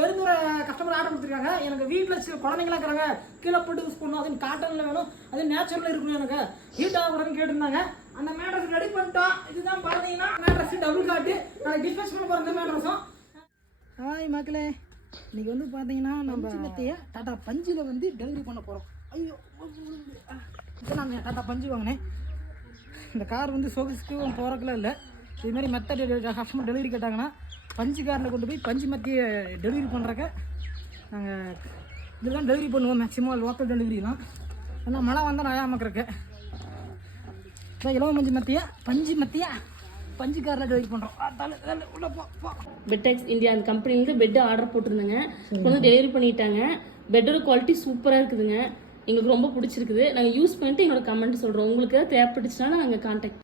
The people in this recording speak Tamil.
பெருந்தூர கஸ்டமர் ஆர்டர் கொடுத்துருக்காங்க. எனக்கு வீட்டில் குழந்தைங்களாம் இருக்கிறாங்க, கீழே போட்டு யூஸ் பண்ணணும், அதுவும் காட்டனில் வேணும், அதுவும் நேச்சுரலில் இருக்கணும், எனக்கு ஹீட் ஆகக்கூடாதுன்னு கேட்டிருந்தாங்க. அந்த மேட்ரஸ் ரெடி பண்ணிட்டோம். இதுதான் பார்த்தீங்கன்னா மேட்ரஸ் டபுள் காட்டு. நாங்கள் டிஸ்கஸ் பண்ண போகிற இந்த மேட்ரஸும். ஹாய் மக்களே, இன்னைக்கு வந்து பார்த்தீங்கன்னா நம்ம மெத்தையை டாட்டா பஞ்சில் வந்து டெலிவரி பண்ண போகிறோம். ஐயோ, இப்போ நான் டாட்டா பஞ்சு வாங்கினேன். இந்த கார் வந்து சொகுசுக்கு போகிறக்குலாம் இல்லை. இதுமாதிரி மெத்த கஸ்டமர் டெலிவரி கேட்டாங்கன்னா பஞ்சு காரில் கொண்டு போய் பஞ்சு மத்தியை டெலிவரி பண்ணுறக்க நாங்கள் இதில் தான் டெலிவரி பண்ணுவோம். மேக்ஸிமம் லோக்கல் டெலிவரிலாம். ஆனால் மழை வந்தால் நயாமக்கிறக்கு இப்போ இலவ மஞ்சு மத்தியா பஞ்சு பஞ்சு காரில் டெலிவரி பண்ணுறோம். உள்ள போ. பெட்டெக்ஸ் இந்தியா அந்த கம்பெனிலேருந்து பெட்டு ஆர்டர் போட்டிருந்தேங்க. இப்போ வந்து டெலிவரி பண்ணிட்டாங்க. பெட்டோட குவாலிட்டி சூப்பராக இருக்குதுங்க. எங்களுக்கு ரொம்ப பிடிச்சிருக்குது. நாங்கள் யூஸ் பண்ணிட்டு எங்களோட கமெண்ட் சொல்கிறோம். உங்களுக்கு ஏதாவது தேவைப்பட்டுச்சுன்னா நாங்கள் கான்டாக்ட்